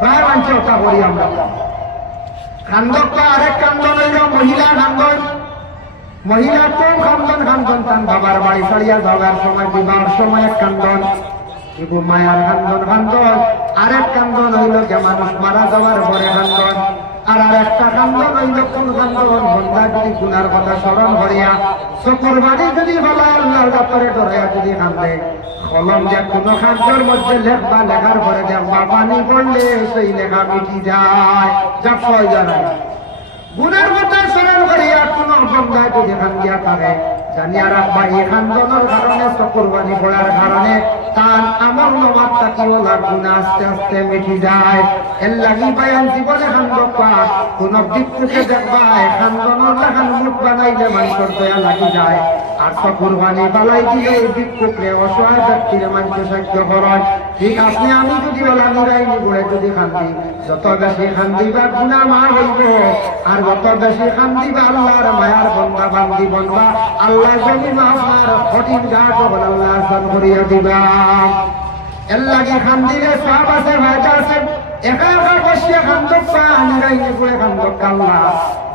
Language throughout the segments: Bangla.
প্রায় মানুষ ওটা করি আমরা। খান্দক আরেক কান্দন হইল মহিলা কান্দন। মহিলা তো কান্দন কান্দন তান বাবার বাড়ি ছাড়িয়া যাওয়ার সময়, বিবাহের সময় এক কান্দন, কিন্তু মায়ার কান্দন কান্দন। আরেক কান্দন হইল যে মানুষ মারা যাওয়ার পরে কান্দন। আর আরেকটা কান্দন হইল কোন কান্দন, বন্ধা যদি গুনার কথা স্মরণ করিয়া চকুর বাড়ি যদি বলা আল্লাহর ব্যাপারে ডরাইয়া যদি কান্দে, কলম যে কোনো খাদ্যের মধ্যে লেখবা, লেখার পরে যে পানি পড়লে সেই লেখা মিটি যায়, যা সয় জানায়। গুণের কথা স্মরণ করিয়া কোন বন্ধায় যদি কান্দিয়া থাকে, জানিয়া রাখবা এই কান্দনের কারণে, চকুর বাণী পড়ার কারণে তার আমার নমাজ তাকিওলা গুণা আস্তে আস্তে মিটি যায়। এর লাগি বায়ান জীবনে কান্দবা, কোন দিক থেকে দেখবা কান্দনের লাগান মুখ বানাইলে মানুষের দয়া লাগি যায়। আর চকুর বাণী বালাই দিলে এই দিক কুকরে অসহায় ব্যক্তির মানুষ সাহায্য করেন। ঠিক আপনি আমি যদি বলা নিরাইনি করে যদি কান্দি, যত বেশি কান্দিবা গুণা মা হইব, আর যত বেশি কান্দিবা আল্লাহর মায়ার বন্ধা বান্দি বন্ধা আল্লাহ জমিন আপনার কঠিন ঘাট আল্লাহ আসান করিয়া দিবা। এর লাগে কান্দিলে সব আছে, ভাইটা আছে। একা একা বসিয়া কান্দবা, নিরাইনি করে কান্দবা আল্লাহ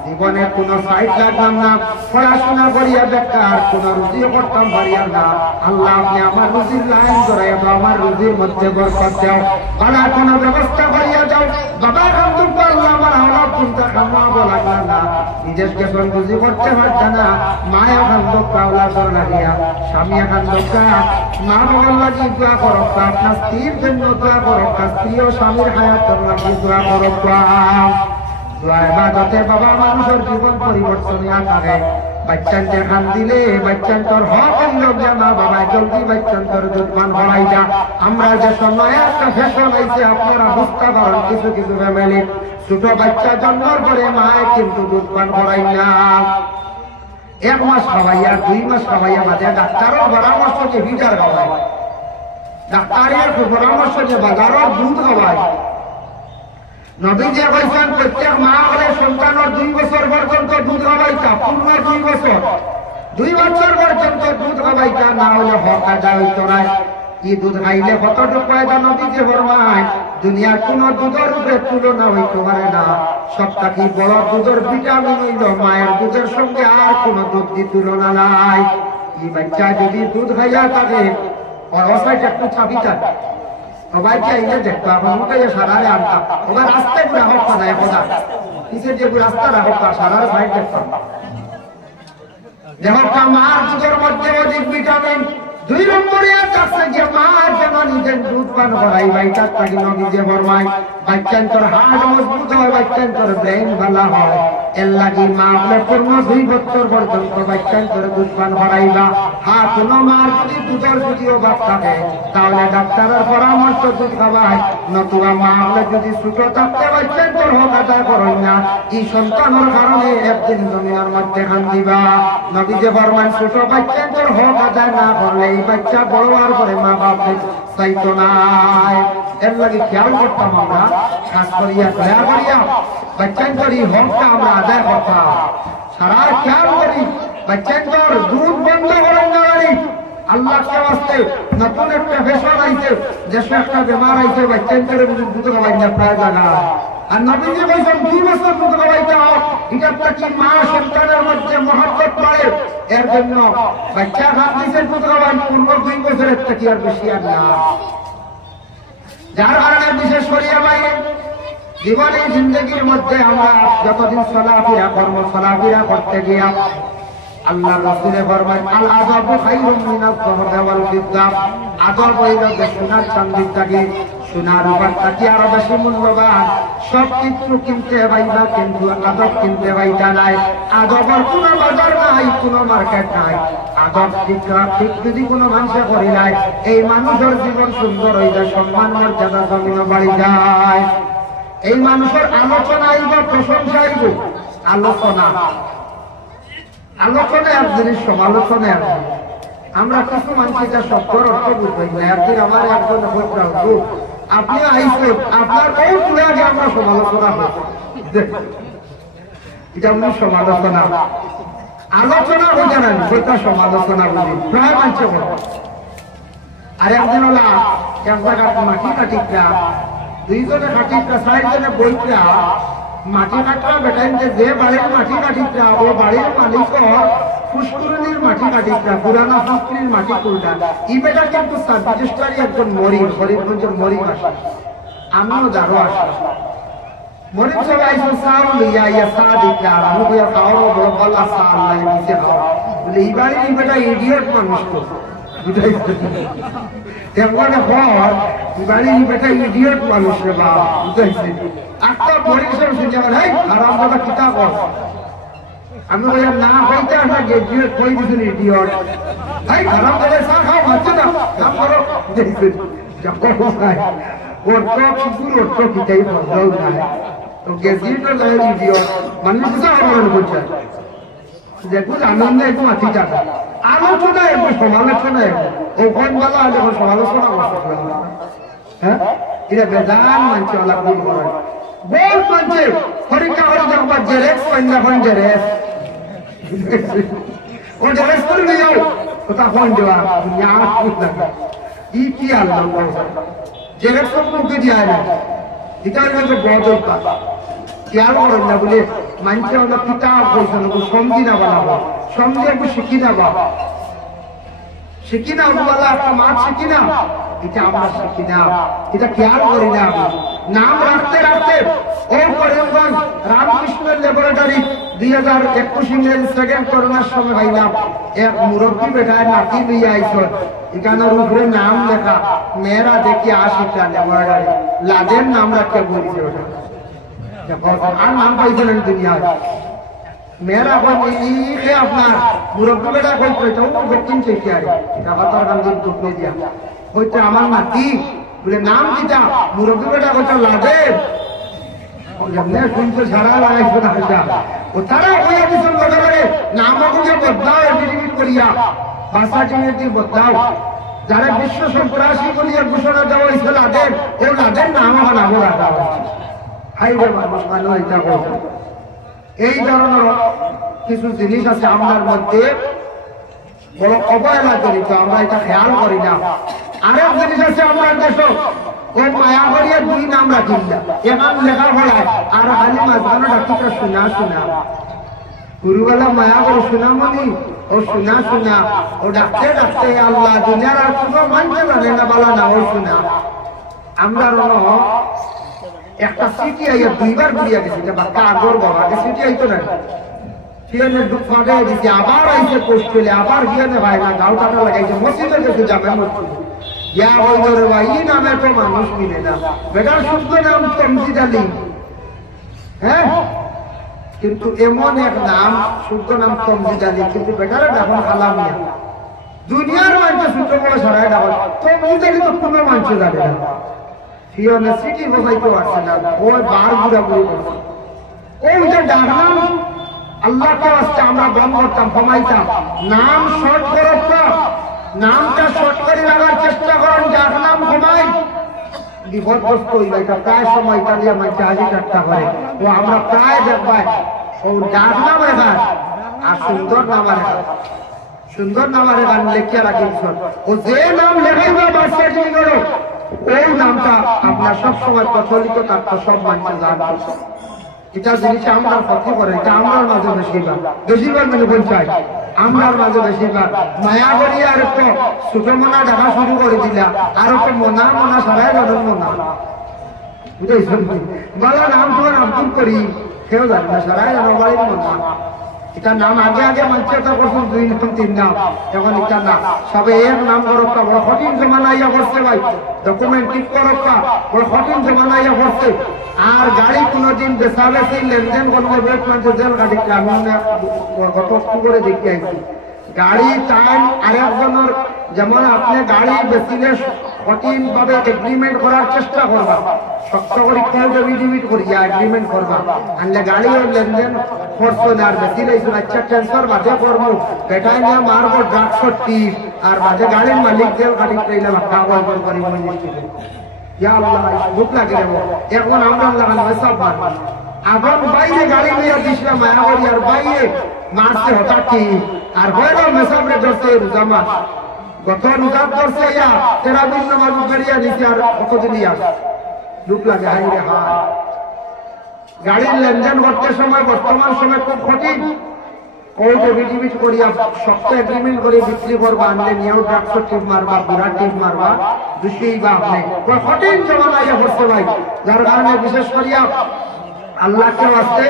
জীবনে কোন সাইড লাগলাম না, পড়াশোনা করিয়া বেকার, কোন রুজিও করতাম পারিয়া না। আল্লাহ আপনি আমার রুজির লাইন ধরাইয়া দাও, আমার রুজির মধ্যে বরকত দাও, ভাড়া কোন ব্যবস্থা করিয়া দাও। বাবা কান্দুক পারলাম, আমার হলো চিন্তা কামাবো লাগলা না, নিজের কেবল রুজি করতে পারছে না। মায়া কান্দুক পাওলা কর লাগিয়া, স্বামীয়া কান্দুক মা বাবার লাগি দোয়া করো, আপনার স্ত্রীর জন্য দোয়া করো, স্ত্রী ও স্বামীর হায়াতের লাগি দোয়া করো। বাবা মানুষের জীবন পরিবর্তন থাকে। বাচ্চাদের খান দিলে বাচ্চান্তর হক মা বাবা জলদি বাচ্চান্তর দুধপান হরাই যা। আমরা যে সময় একটা ফ্যাশন হয়েছে আপনারা বুঝতে পারেন, কিছু কিছু ফ্যামিলি ছোট বাচ্চা জন্মের পরে মায় কিন্তু দুধপান হরাই না। 1 মাস খাওয়াইয়া 2 মাস খাওয়াইয়া মাঝে ডাক্তারের পরামর্শ যে হিটার খাওয়ায়, ডাক্তারের পরামর্শ যে বাজারের দুধ খাওয়ায়। নবীজি কইছেন প্রত্যেক মা হলে সন্তানের 2 বছর পর্যন্ত দুধ খাওয়াইতা, পূর্ণ 2 বছর, 2 বছর পর্যন্ত দুধ খাওয়াইতা, না হলে হক আদায় হইত না। এই দুধ খাইলে কতটুকু ফায়দা নবীজি ফরমায়, দুনিয়ার কোন দুধের উপরে তুলনা হইতে পারে না। সবটাকে বড় দুধের ভিটামিন হইল মায়ের দুধের সঙ্গে আর কোন দুধ দি তুলনা নাই। এই বাচ্চা যদি দুধ খাইয়া থাকে, অবস্থায় একটু ছাপিটা সবাই চাইলে দেখতো, এখন উঠে সারারে আনতাম, ওবার রাস্তায় পুরা হোক না কথা কিসের যে রাস্তা রাখো সারার ভাই দেখতাম। দেখো মার দুধের মধ্যে অধিক ভিটামিন। 2 নম্বরে আছে যে মা যেন নিজের দুধ পান করাই, বাইটার থাকি নবীজি ফরমায় বাচ্চান্তর হাড় মজবুত হয়, বাচ্চান্তর ব্রেন ভালো হয়। এর লাগি মা হলে পূর্ণ 2 বছর পর্যন্ত বাচ্চান্তর দুধ পান করাইবা। হ্যাঁ, কোন মার যদি দুধের যদি অভাব থাকে তাহলে ডাক্তারের পরামর্শ দুধ খাওয়ায়। নতুবা মা হলে যদি ছোট থাকতে বাচ্চান্তর হক আদায় করেন না, এই সন্তানের কারণে একদিন জমিনের মধ্যে খান দিবা। নবীজি ফরমায় ছোট বাচ্চান্তর হক আদায় না করলে এই বাচ্চা বড় হওয়ার পরে মা বাপের চাইতো নাই। এর লাগে খেয়াল করতাম আমরা, কাজ করিয়া দয়া করিয়া বাচ্চান্তর এই হকটা আমরা আদায় করতাম। সারা খেয়াল করি বাচ্চান্তর দুধ বন্ধ করেন না। আল্লাহকে আসতে নতুন একটা ফ্যাশন আইছে, দেশে একটা বেমার আইছে, বাচ্চান্তরের দুধ খাওয়াই না প্রায় জায়গা। আর নবীজি বলছেন 2 বছর দুধ খাওয়াইতে হোক, এটা কি মা সন্তানের মধ্যে মহব্বত বাড়ে। এর জন্য বাচ্চা খান দিয়েছে দুধ খাওয়াই, পূর্ণ 2 বছরের থেকে আর বেশি আর না। যার কারণে বিশেষ করিয়া বাইরে জীবনে জিন্দগির মধ্যে আমরা যতদিন চলাফেরা কর্ম চলাফেরা করতে গিয়া আল্লাহ রাসূলে ফরমায় আল আযাবু খায়রুম মিনাজ যাহরি ওয়াল ফিদ্দা। আদব হইল যে সোনার চাঁদির থেকে, সোনার রূপার থেকে আরো বেশি মূল্যবান। সব কিছু কিনতে পাইবা কিন্তু আদব কিনতে পাইতা নাই। আদবের কোন বাজার নাই, কোন মার্কেট নাই। আদব ঠিক যদি কোনো মানুষে করি নাই, এই মানুষের জীবন সুন্দর হয়ে যায়, সম্মান মর্যাদা জমিন বাড়ি যায়। এই মানুষের আলোচনা আইব, প্রশংসা আইব। আলোচনা এক জিনিস, সমালোচনা এক জিনিস। আমরা কিছু মানুষ এটা শব্দের অর্থ বুঝতে না। একদিন আমার একজন আপনি আইসে আপনার বহু আগে আমরা সমালোচনা হচ্ছে, এটা আমরা সমালোচনা আলোচনা হয়ে জানেন, সেটা সমালোচনা বুঝি প্রায় মানছে বল। আর একদিন হলো এক জায়গা মাটি কাটিকা দুইজনে কাটিটা চারজনে বইটা মাটি কাটরা বেটাইন যে বাড়ির মাটি কাটিটা ও বাড়ির মালিক ফুসকুরনির মাটি কাটিটা পুরানা ফুসকুরির মাটি কুলটা ই বেটা কিন্তু সাবজেস্টারি একজন মরিব গরিবগঞ্জের মরিব আসে আমিও দারো আসে মরিব সবাই আইসো সাল লইয়া ইয়া সা দিতে আর আমি কইয়া খাওয়াবো বড় বলা সা আল্লাহ নিচে খাওয়া বলে এই বাড়ির ই বেটা ইডিয়ট মানুষ তো বুঝাইছে এমন হয় বাড়ির বেটা ইডিয়ট মানুষ রে বাবা বুঝাইছে একটা পরিশ্রম শুনে আমার এই আরাম দাদা কিতাব আমি বললাম না হইতে আমরা গ্রাজুয়েট কই দিছেন ইডিয়ট এই আরাম দাদা চা খাও হচ্ছে না কাম করো বুঝাইছে যখন হয় ওর তো শুরু ওর তো কিতাই বদলাও না তো গ্রাজুয়েট না ইডিয়ট মানুষ বুঝা আমার বুঝা দেখুন আনন্দ একটু মাটি যাবে আলোচনা একটু সমালোচনা ও কোনবেলা যখন সমালোচনা করতে হ্যাঁ এটা বেজান মানছে আল্লাহ কবুল করেন বল মানছে পরীক্ষা হলে যখন জেরেক্স পাইনা ফোন জেরেক্স ও জেরেক্স করে নিয়ে যাও ওটা ফোন দেওয়া দুনিয়া লাগা কি আল্লাহ জেরেক্স তো মুখে দিয়ে না এটা হচ্ছে বদল খেয়াল করেন না বলে মানছে হলো কিতাব বলছেন সমঝি না বানাবো সমঝে একটু শিখি না বাবা শিখি না বলা একটা মাঠ শিখি না এটা আমরা শিখি না এটা খেয়াল করি না নাম রাখতে রাখতে ও করিমগঞ্জ রামকৃষ্ণের ল্যাবরেটরি 2021 ইংরেজি সেকেন্ড করোনার সময় হইলাম এক মুরব্বী বেটায় নাতি দিয়ে আইস এখানের উপরে নাম লেখা মেয়েরা দেখি আসিটা ল্যাবরেটরি লাদের নাম রাখতে বলছে ওটা আর নাম পাইছেন দুনিয়ায় মেয়েরা আপনার মুরব্বী বেটা কইতো দক্ষিণ চেকিয়ারে টাকাতার গান্ধীর টুকরে দিয়া হইতে আমার নাতি বলে নাম কিটা মুরব্বী বেটা কইতো লাদেব শুনছো সারা লাগাইছো না ও তারা কইয়া দিছেন বদলে নামও কইয়া বদলাও এডিট করিয়া ভাষা টিভিটি বদলাও যারা বিশ্ব সন্ত্রাসী বলিয়া ঘোষণা দেওয়া হয়েছে লাদেব ও লাদের নাম বানাবো রাখা এই ধরনের কিছু জিনিস আছে আমাদের মধ্যে বড় অবহেলা করি তো আমরা এটা খেয়াল করি না আরেক জিনিস আছে আমার দেশ ও মায়া করিয়া দুই নাম রাখি না এমন লেখা পড়ায় আর খালি মাঝখানে ডাক্তার শোনা শোনা গুরুবেলা মায়া করে শোনামনি ও শোনা শোনা ও ডাকতে ডাকতে আল্লাহ দুনিয়ার আর কোনো মানছে জানে না বলা না ও শোনা আমরা একটা সিটি আইয়া দুইবার ঘুরিয়া গেছে বাচ্চা আগর বাবা আগে সিটি আইতো না ফিয়ানের দুঃখ ফাঁকাই দিচ্ছে আবার আইসে পোস্ট পেলে আবার ফিয়ানে ভাই না গাও টাকা লাগাইছে মসজিদে গেছে যাবে মসজিদে ইয়া বলতো রে ভাই এই নামে তো মানুষ মিলে না বেটার শুদ্ধ নাম তমজিদ আলী হ্যাঁ কিন্তু এমন এক নাম শুদ্ধ নাম তমজিদ আলী কিন্তু বেটারে এখন খালাম না দুনিয়ার মানুষ শুদ্ধ করে সরাই ডাক তমজিদ আলী তো কোনো মানুষ যাবে না ফিয়ানে সিটি বসাইতে পারছে না ওই বার ঘুরা ঘুরি করছে ওইটা ডাকনাম আল্লাহকে আসতে আমরা বন্ধ করতাম কমাইতাম নাম শর্ট করো নামটা শর্ট করে লাগার চেষ্টা করেন ডাকনাম কমাই বিপদগ্রস্ত হইবে এটা প্রায় সময় ইতালিয়া মাঝে হাজির একটা করে তো আমরা প্রায় দেখবাই ও ডাকনাম রেখার আর সুন্দর নামার সুন্দর নামারে গান লেখিয়া রাখিয়েছেন ও যে নাম লেখাইবা বাচ্চা ঠিক করো ওই নামটা আপনার সবসময় প্রচলিত তার তো সব মানুষ জানতে এটা জিনিস আমরা ক্ষতি করে এটা আমরার মাঝে বেশিরভাগ মানে বলছাই আমরার মাঝে বেশিরভাগ মায়া করি আর একটু ছোট মনা দেখা শুরু করে দিলা আর একটু মনা মনা সারাই গেল মনা বুঝেছেন বলা নাম তোমার আব্দুল করি কেউ জানে না সারাই গেল বাড়ির মনা এটা নাম আগে আগে মানুষ একটা করছেন 2 নাম 3 নাম এখন এটা না সবে এক নাম করক্কা বড় কঠিন জমানা ইয়া করছে ভাই ডকুমেন্ট ঠিক করক্কা বড় কঠিন জমানা ইয়া করছে আর গাড়ি কোনদিন বেসাবেসি লেনদেন করবে বেশ মানুষ জেল গাড়ি কানুন গত করে দেখি আইছি গাড়ি টাইম আরেকজনের যেমন আপনি গাড়ি বেচিলে কঠিন ভাবে এগ্রিমেন্ট করার চেষ্টা করবা শক্ত করে কেউ এফিডেভিট করিয়া এগ্রিমেন্ট করবা আনলে গাড়িও লেনদেন করছো না আর বেচিলে আচ্ছা ট্রান্সফার বাজে করবো বেটাই নিয়ে মারবো ড্রাগ সট্টি আর বাজে গাড়ির মালিক জেল গাড়ি ট্রেনে ভাক্কা গল্প করি ইয়া আল্লাহ ভুক লাগে রে এখন আমরা লাগানো সব মার আবার বাইরে গাড়ি নিয়ে দিছিলাম মায়াবরি আর বাইরে মারছে হঠাৎ কি আর বড় মেসাবরে করছে রোজামা গত রোজা করছে ইয়া তেরা দিন নামাজ করিয়া দিছে আর কতদিন ইয়া দুঃখ লাগে হাই রে হাই গাড়ির লেনদেন করতে সময় বর্তমান সময় খুব কঠিন ওই যে বিটিবিট করিয়া সপ্তাহে এগ্রিমেন্ট করে বিক্রি করবা আনলে নিয়েও 100 টিপ মারবা বুড়া টিপ মারবা দুষেই বা আপনি কঠিন জমানায় পড়ছে ভাই যার কারণে বিশেষ করিয়া আল্লাহকে আসতে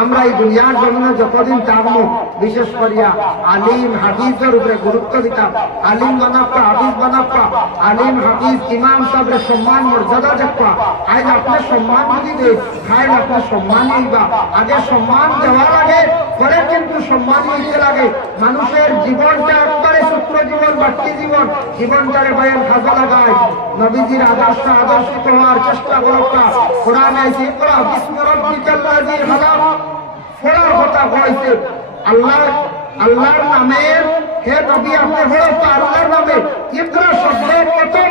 আমরা এই দুনিয়ার জন্য যতদিন থাকবো বিশেষ করিয়া আলিম হাফিজের উপরে গুরুত্ব দিতাম আলিম বানাপ্পা হাফিজ বানাপ্পা আলিম হাফিজ ইমাম সাহেবের সম্মান মর্যাদা দেখবা আজ আপনার সম্মান যদি দেয় খাই আপনার সম্মান নিবা আগে সম্মান দেওয়ার আগে পরে কিন্তু সম্মান নিতে লাগে মানুষের জীবনটা একবারে সূত্র জীবন বাড়তি জীবন জীবনটারে বয়ান খাজা লাগায় নবীজির আদর্শিত হওয়ার চেষ্টা করবা কোরআন আইছে ইকরা বিসমি রাব্বিকাল্লাযী খালাক পড়ার কথা কইছে আল্লাহর নামে হে নবী আপনি পড়ো আল্লাহর নামে ইকরা শব্দের প্রথম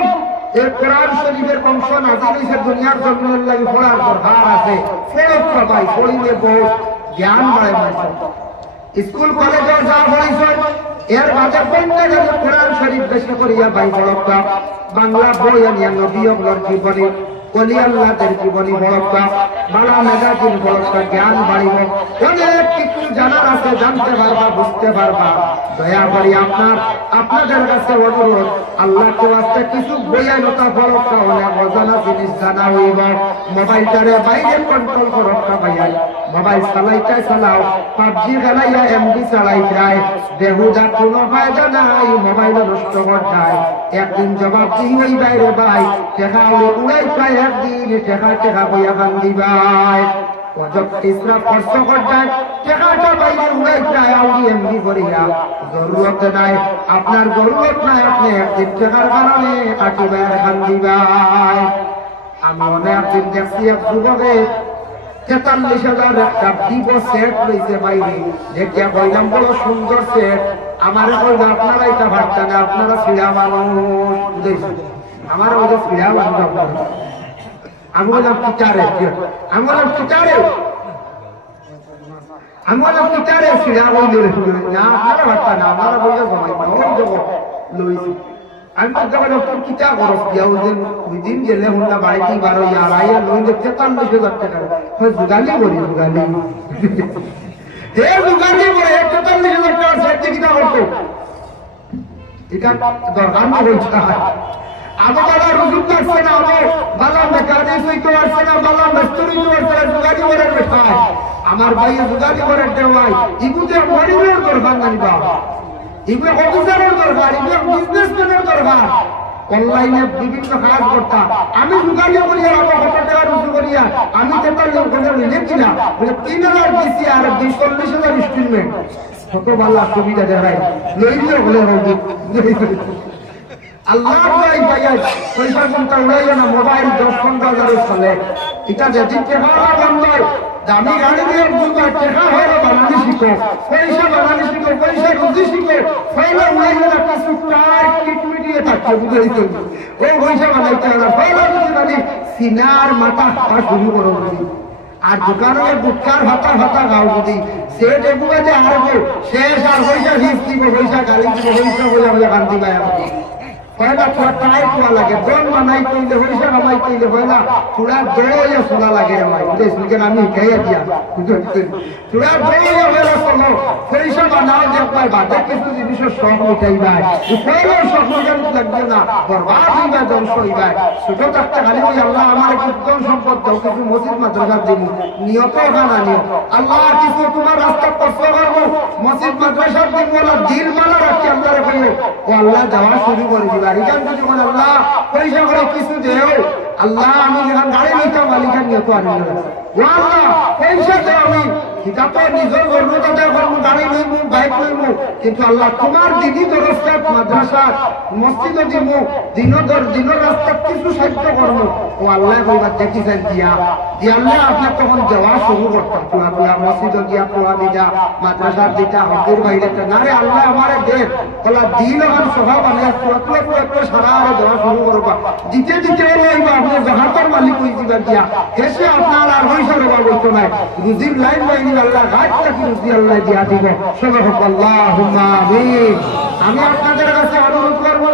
এই কোরআন শরীফের অংশ নাযিল হইছে দুনিয়ার জন্য লাগি পড়ার দরকার আছে পড়ো ভাই পড়িলে বহু জ্ঞান বাড়ে মানুষ স্কুল কলেজে যা পড়িছ এর বাদে কোনটা যদি কোরআন শরীফ বেশি করিয়া ভাই পড়বা বাংলা বই আনিয়া নবী ওগুলোর জীবনী কলি আল্লাহদের জীবনী বড়কা বালা মেজাজির বড়কা জ্ঞান বাড়িব অনেক কিছু জানার আছে জানতে পারবা বুঝতে পারবা দয়া করি আপনাদের কাছে অনুরোধ আল্লাহকে ওয়াস্তে কিছু বইয়ানতা বড়কা অনেক অজানা জিনিস জানা হইব মোবাইলটারে বাইরে কন্ট্রোল করকা ভাইয়াই মোবাইল চালাইতে চালাও পাবজি খেলাইয়া এমবি চালাই যায় বেহুদা কোনো ফায়দা নাই মোবাইল নষ্ট কর যায় একদিন জবাব দিই ওই বাইরে ভাই টেকা উড়াই পায় একদিন টেকা বইয়া কান্দি ভাই অযক্তিসরা খরচ কর যায় টেকাটা বাইরে উড়াই যায় আউলি এমবি করিয়া জরুরত নাই আপনার জরুরত নাই আপনি একদিন টেকার কারণে কাটি বাইরে কান্দি ভাই আমি অনেক দিন দেখছি এক যুবকে 43,000 একটা ভিভো সেট রয়েছে বাইরে দেখিয়া বললাম বড় সুন্দর সেট আমার কইল আপনারা এটা ভাবছেন না আপনারা ফিরা মানুষ আমার ওই যে ফিরা মানুষ আমি বললাম টিচারে ফিরা বললে না আপনারা ভাবছেন না আপনারা বললে সময় লইছি আমি তো যখন তোর কিতা খরচ দিয়া ওই দিন গেলে হুন্ডা বাড়িতে বারো আড়াইয়া লোন 43,000 টাকা জুগালি করি জুগালি করে 43,000 টাকা সেট কিতা করতো এটা দরকার না বলছে আবু বাবা রুজুক করছে না আবু বালা মেকানিক হইতে পারছে না বালা মিস্ত্রি হইতে পারছে না জুগালি করে বেঠায় আমার ভাই জুগালি করে দেওয়াই ইগুতে মরিনের দরকার নাই বাবা এগুলো অফিসারের দরকার এগুলো বিজনেসম্যানের দরকার অনলাইনে বিভিন্ন কাজ করতাম আমি জোগাড় করিয়া আমার 100 টাকা রুজু করিয়া আমি 43,000 লিখছিলাম 3,000 দিছি আর 40,000 ইনস্টলমেন্ট কত ভালো সুবিধা দেখাই লইলে হলে হবে আল্লাহ ভাই ভাইয়া পয়সা কোনটা উড়াইও না মোবাইল 10-15,000 চলে এটা যেদিন কেমন বন্ধ দামি গাড়ি দিয়ে বুঝবা টাকা হলো বানানি শিখো পয়সা রুজি শিখো ফাইলা উড়াইও না কিছু টাইট কিটমিটিয়ে থাকছে বুঝাইছো ও পয়সা বানাইতে না ফাইলা বুঝি জানি সিনার মাথা খাওয়া শুরু করো আর দোকানের বুটকার ভাতা খাও যদি সে দেখবে যে হারবো শেষ আর পয়সা ফিস দিব পয়সা গাড়ি দিব পয়সা বোঝা কান্দি গায়ে আমাকে পয়লা থোড়া টাইট হওয়া লাগে দন বানাই কইলে পয়সা কামাই কইলে পয়লা থোড়া দৌড়ে শোনা লাগে ভাই বুঝেছি কেন আমি খাইয়া দিয়া থোড়া দৌড়ে হয়ে শোনো পয়সা বানাও দেখবাই বাদে কিছু জিনিসের শখ উঠাই ভাই পয়লা শখ লাগবে না বরবাদ হইবা ধ্বংস হইবা ছোট থাকতে খালি ওই আল্লাহ আমার কীর্তন সম্পদ দাও কিছু মসজিদ মাদ্রাসা দিব নিয়ত খানা নিও আল্লাহ কিছু তোমার রাস্তা কষ্ট করবো মসজিদ মাদ্রাসার দিব বলা দিল মালা রাখি আল্লাহ রাখিও ও আল্লাহ দেওয়া শুরু করে দিবা রিটান যদি বলে আল্লাহ পয়সা করে কিছু দেও আল্লাহ আমি যখন গাড়ি নিতাম মালিকের নিয়ত আনি ও আল্লাহ পয়সা দেও আমি এটা তো নিজের গর্বতা করবো গাড়ি লইব বাইক লইব কিন্তু আল্লাহ তোমার দিদি দরস্তার মাদ্রাসা মসজিদ দিব দিন রাস্তা কিছু সাহায্য করবো ও আল্লাহ কইবার দেখিছেন দিয়া আল্লাহ আপনার তখন দেওয়া শুরু করতাম তোলা মসজিদ গিয়া তোলা দিটা মাদ্রাসার দিটা হকির বাইরে না রে আল্লাহ আমার দেখ বলা দিন আমার স্বভাব আল্লাহ তোলা সারা আরো দেওয়া শুরু করবা দিতে লইবা আপনি জাহাজের মালিক হয়ে দিবার দিয়া এসে আপনার আর পয়সা রোবা বলতো নাই রুজির লাইন বাইনি আল্লাহ গাছটা কি রুজি আল্লাহ দিয়া দিব সবাই আল্লাহুম্মা আমিন আমি আপনাদের কাছে অনুরোধ করবো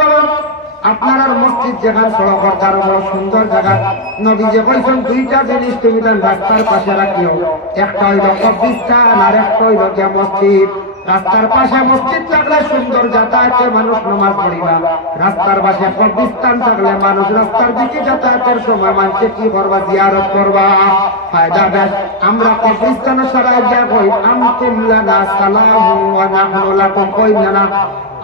আপনার আর মসজিদ যেখানে সড়কের দ্বারা বড় সুন্দর জায়গা নবী যে কইছেন দুইটা জিনিস তুমি তার রাস্তার পাশে রাখিও, একটা হইল কবরস্থান আর একটা হইল গিয়া মসজিদ। রাস্তার পাশে মসজিদ থাকলে সুন্দর যাতায়াতে মানুষ নামাজ পড়িবা, রাস্তার পাশে কবরস্থান থাকলে মানুষ রাস্তার দিকে যাতায়াতের সময় মানুষে কি করবা, জিয়ারত করবা। ফায়দা বেশ। আমরা কবরস্থানে সরাই গিয়া কই আনতুম লানা সালামু ওয়া নাহনু লাকুম, কই না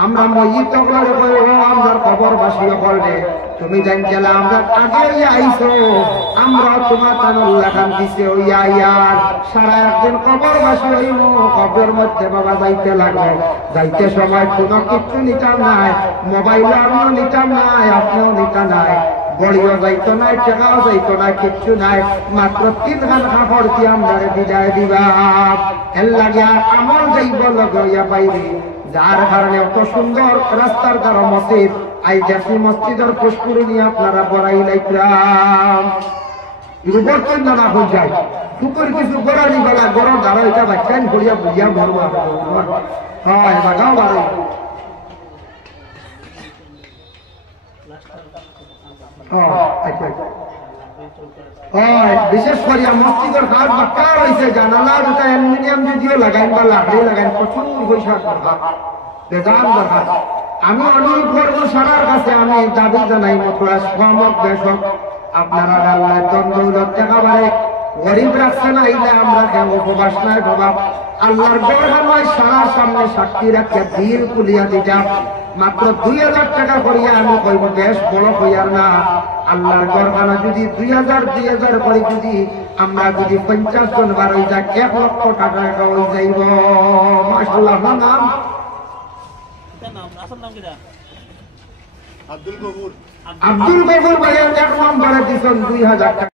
আমরা মসজিদ করে কই ও আমরা কবরবাসী করলে তুমি জানছিলা আমরা আগে আইছো, আমরা তোমার তানুল্লাহ খান দিছে ওইয়া ইয়ার সারা একদিন কবরবাসী হইব। কবর মধ্যে বাবা যাইতে লাগবে, যাইতে সময় কোনো কিচ্ছু নিতাম নাই, মোবাইল আমিও নিতাম নাই, আপনিও নিতা নাই, বড়িও যাইতো নাই, টেকাও যাইতো না, কিচ্ছু নাই, মাত্র 3 খান কাপড় দিয়ে আমরা বিদায় দিবা। এর লাগিয়া আমল যাইব লগাইয়া বাইরে, যার কারণে অত সুন্দর রাস্তার দ্বারা মসজিদ আই জাতি মসজিদের পুষ্কুরি নিয়ে আপনারা বড়াই লাইতাম বর্তন জানা হয়ে যায় শুকুর কিছু গড়ানি বেলা গরম দ্বারা এটা বাচ্চান ঘুরিয়া বুঝিয়া ঘরবা হয় বাগাও বারো বিশেষ করিয়া মসজিদের কাজ বাক্কা রয়েছে, জানালা দুটা অ্যালুমিনিয়াম যদিও লাগাইন বা লাকড়ি লাগাইন প্রচুর পয়সা দরকার, বেজান দরকার। আমি অনুরোধ করবো সবার কাছে, আমি দাবি জানাই মথুরা শ্রমক দেশক আপনারা আল্লাহ দৌলত একেবারে গরিব রাখছেন, আইলে আমরা কেউ উপবাস নাই বাবা আল্লাহর গড়ানোয় সারার সামনে সাক্ষী রাখিয়া দিল কুলিয়া দিতাম। মাত্র 2000 টাকা করিয়া আমি কইব বেশ বড় হইয়ার না, আল্লাহর গড়ানো যদি 2000 করে যদি আমরা যদি 50 জন বার হয়ে যাক 1 লক্ষ টাকা হয়ে যাইব। মাশাআল্লাহ। নাম আব্দুল গফুর ভাইয়ের 1 নম্বরে দিচ্ছেন 2000 টাকা।